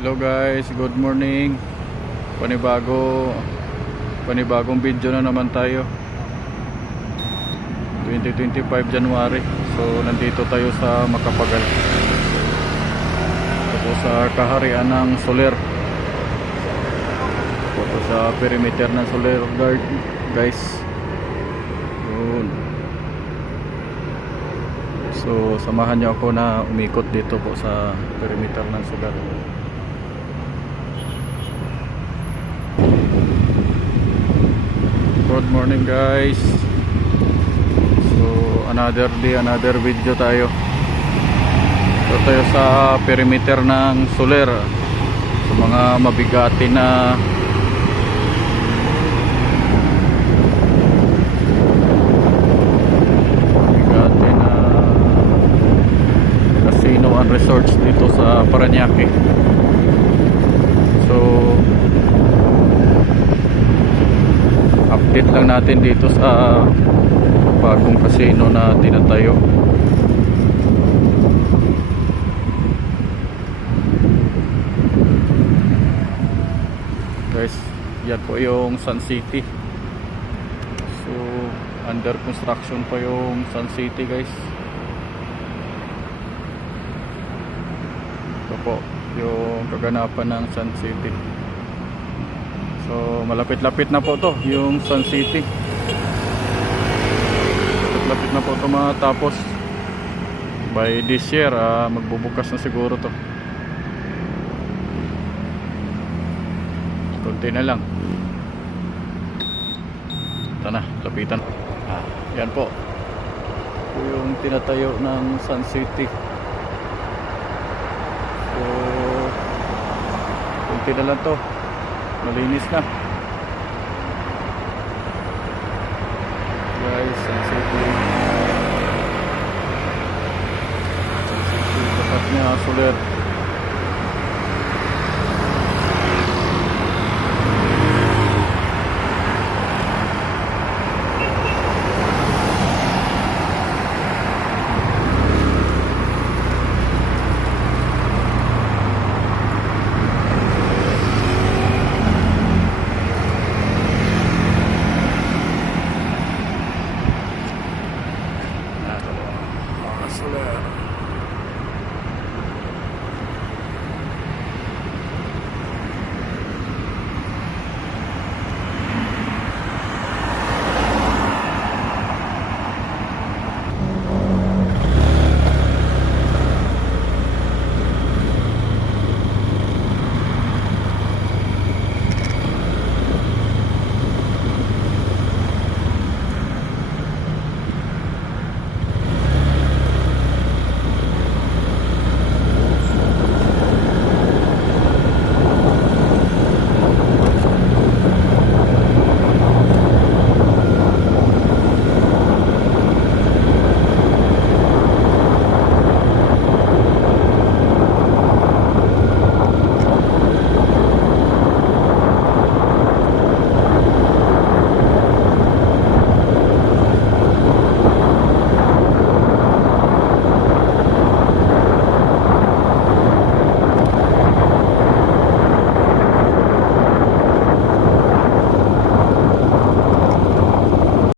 Hello guys, good morning. Panibagong video na naman tayo. 2025 January. So nandito tayo sa Macapagal. Ito sa kaharian ng Soler. Ito sa perimeter ng Soler Guard, guys. Yun. So samahan niyo ako na umikot dito po sa perimeter ng Soler. Good morning guys. So another day, another video tayo. So tayo sa perimeter ng Soler. Sa mga mabigati na casino and resorts dito sa Parañaque. So update lang natin dito sa bagong casino na tinatayo. Guys, yan po yung Sun City. So under construction pa yung Sun City guys. Ito po yung kaganapan ng Sun City. So malapit-lapit na po to yung Sun City. Malapit na po to matapos. By this year magbubukas na siguro to. Konti na lang. Ito na, lapitan. Yan po. Ito yung tinatayo ng Sun City. So konti na lang to. Malinis na guys. Sun City tapat niya Soler.